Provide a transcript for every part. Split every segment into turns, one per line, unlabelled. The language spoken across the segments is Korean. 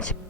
30분.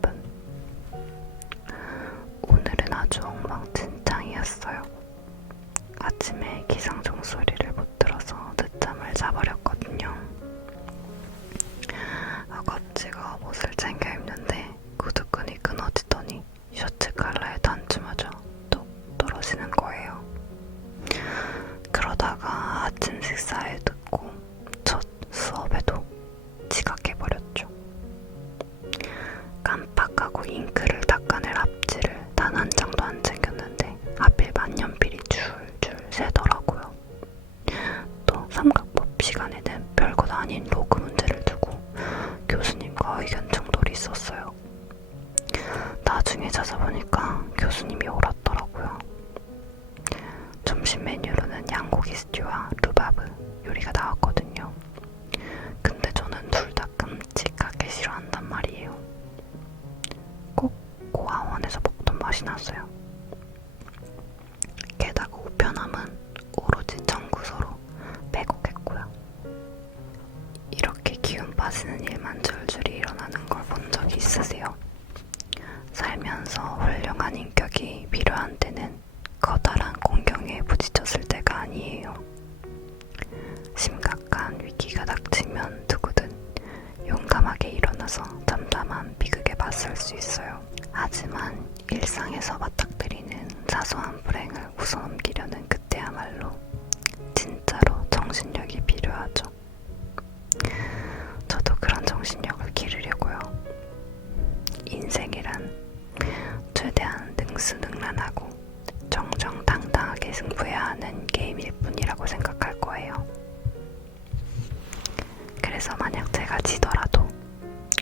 제가 지더라도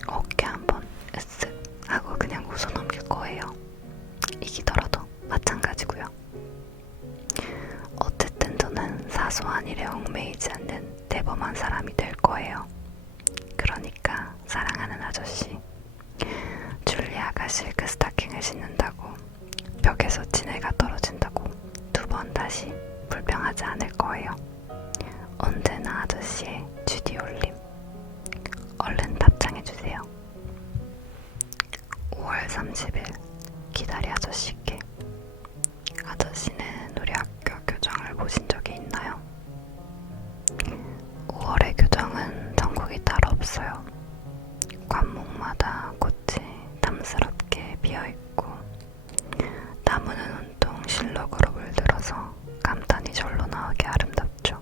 어깨 한번 으쓱 하고 그냥 웃어 넘길 거예요. 이기더라도 마찬가지고요. 사소한 일에 얽매이지 않는 대범한 사람이 될 거예요. 그러니까 사랑하는 아저씨, 줄리아가 실크 스타킹을 신는다고 벽에서 지네가 떨어진다고 두 번 다시 불평하지 않을 거예요. 언제나 아저씨의 주디 올림. 얼른 답장해주세요. 5월 30일 기다리 아저씨께 아저씨는 우리 학교 교정을 보신 적이 있나요? 5월의 교정은 전국이 따로 없어요. 관목마다 꽃이 탐스럽게 피어있고 나무는 온통 실록으로 물들어서 감탄이 절로 나오게 아름답죠.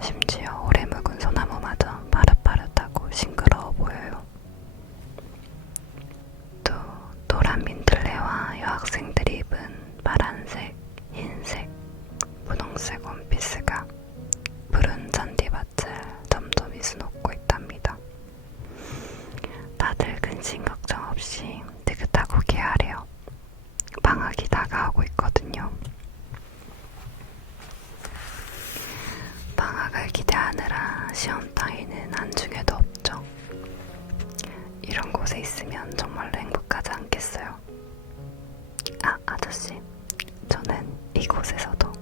심지어 오래 묵은 소나무마저 파릇파릇하고 싱그러워 보여요. 또 노란 민들레와 여학생들이 입은 파란색, 흰색, 분홍색 원피스가 푸른 잔디밭을 점점이 수놓고 있답니다. 다들 근심 걱정 없이 느긋하고 게아래요. 방학이 다가오고 있거든요. 방학을 기대하느라 시험 따위는 안중에도 없죠. 이런 곳에 있으면 정말로 행복하지 않겠어요? 아, 아저씨. 저는 이곳에서도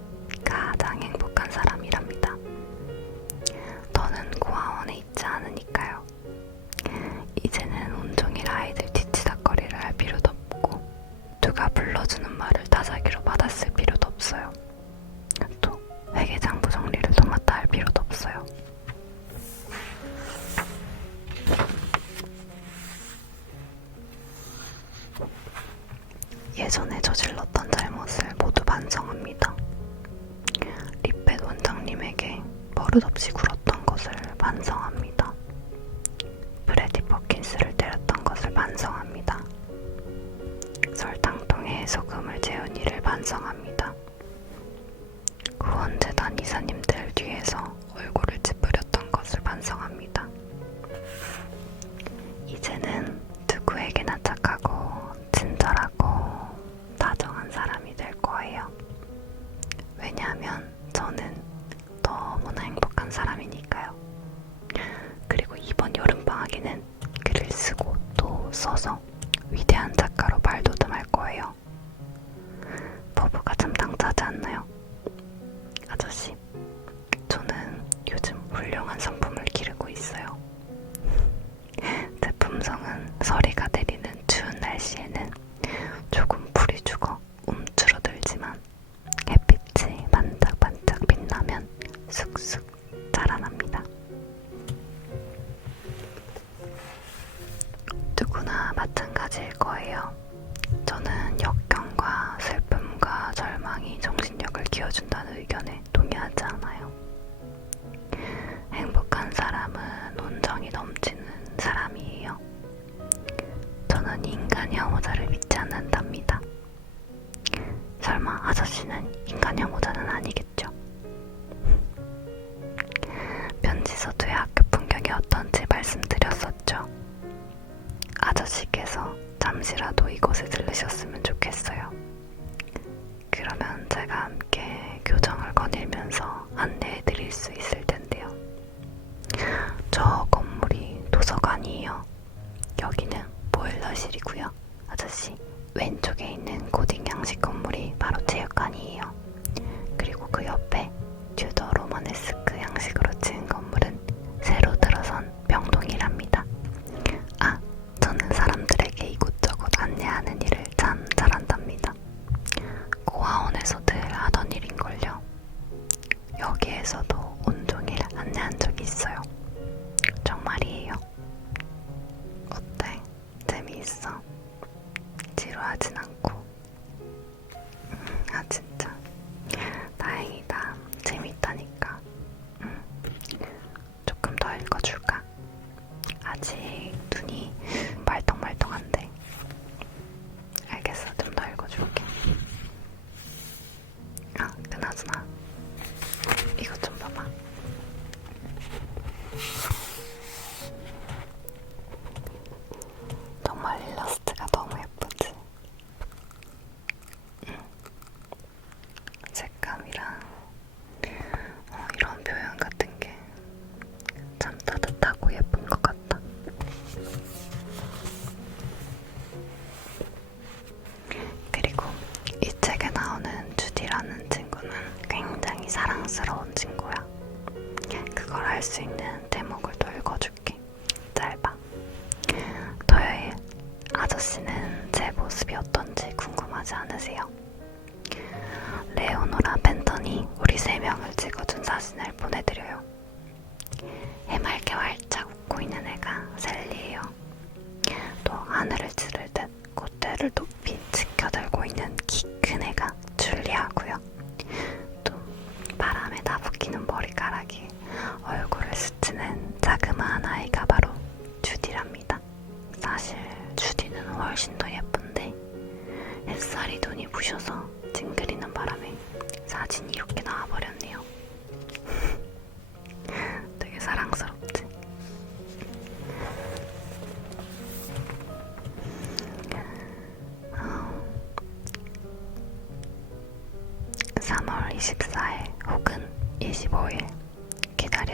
버릇없이 굴었던 것을 반성합니다. 브래디 퍼킨스를 때렸던 것을 반성합니다. 설탕통에 소금을 재운 일을 반성합니다. 구원재단 이사님들 뒤에서 여름방학에는 글을 쓰고 또 써서 위대한 작가로 발돋움할 거예요. 포부가 참 당차지 않나요? 아저씨, 저는 요즘 훌륭한 상품 혐오자를 믿지 않는답니다. 설마 아저씨는 인간 혐오자는 아니겠죠? 편지서두의 학교 풍경이 어떤지 말씀드렸었죠. 아저씨께서 잠시라도 이곳에 들르셨으면 좋겠어요.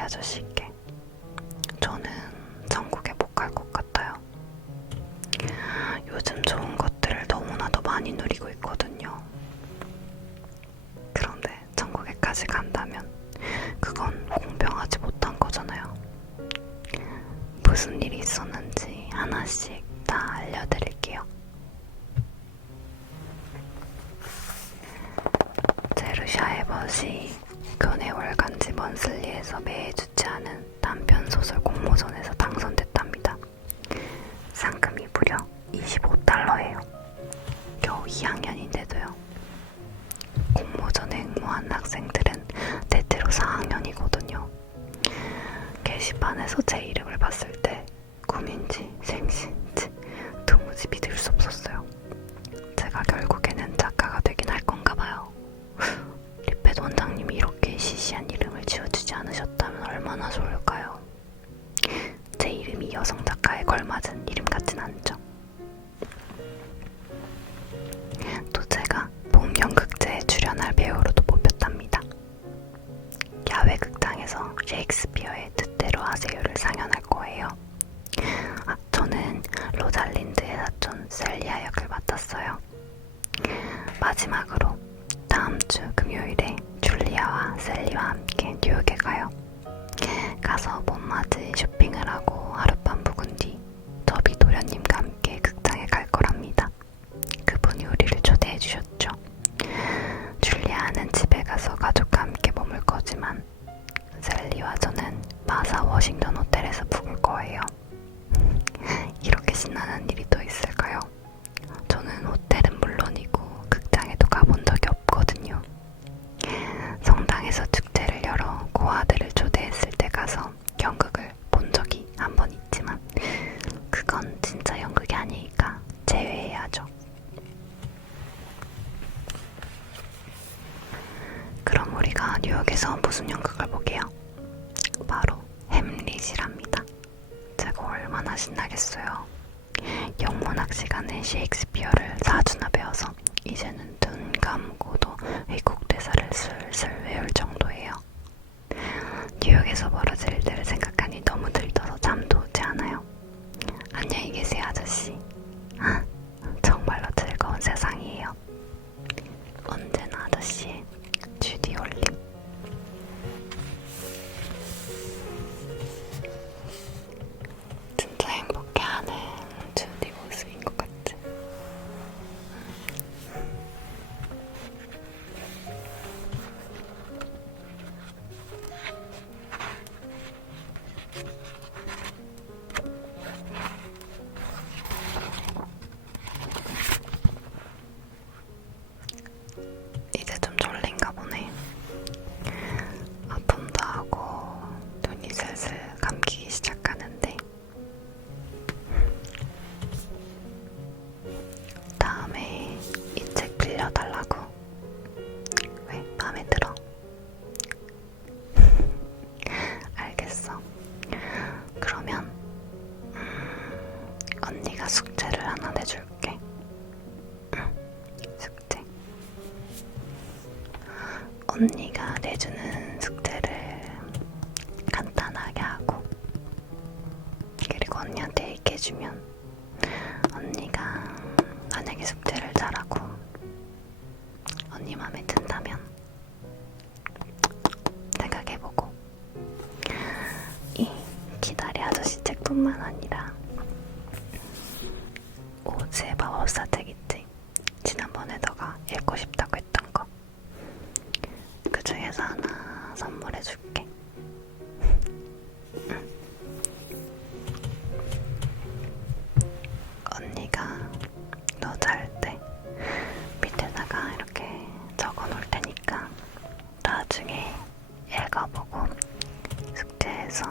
아저씨께 저는 천국에 못갈것 같아요. 요즘 좋은 것들을 너무나도 많이 누리고 있거든요. 그런데 천국에까지 간다면 그건 공평하지 못한 거잖아요. 무슨 일이 있었는지 하나씩 다 알려드릴게요. 제르샤에버시 최근에 월간지 먼슬리에서 매해 주최하는 단편소설 공모전에서 당선됐답니다. 상금이 무려 25달러예요. 겨우 2학년인데도요. 공모전에 응모한 학생들은 대체로 4학년이거든요. 게시판에서 제 이름을 봤을 때 꿈인지 뉴욕에서 무슨 연극을 볼게요? 바로 햄릿이랍니다. 제가 얼마나 신나겠어요. 영문학 시간에 셰익스피어를 4주나 배워서 이제는 뿐만 아니라 오즈의 마법사 책 있지? 지난번에 너가 읽고 싶다고 했던 거. 그 중에서 하나 선물해줄게. 언니가 너 잘 때 밑에다가 이렇게 적어 놓을 테니까 나중에 읽어보고 숙제해서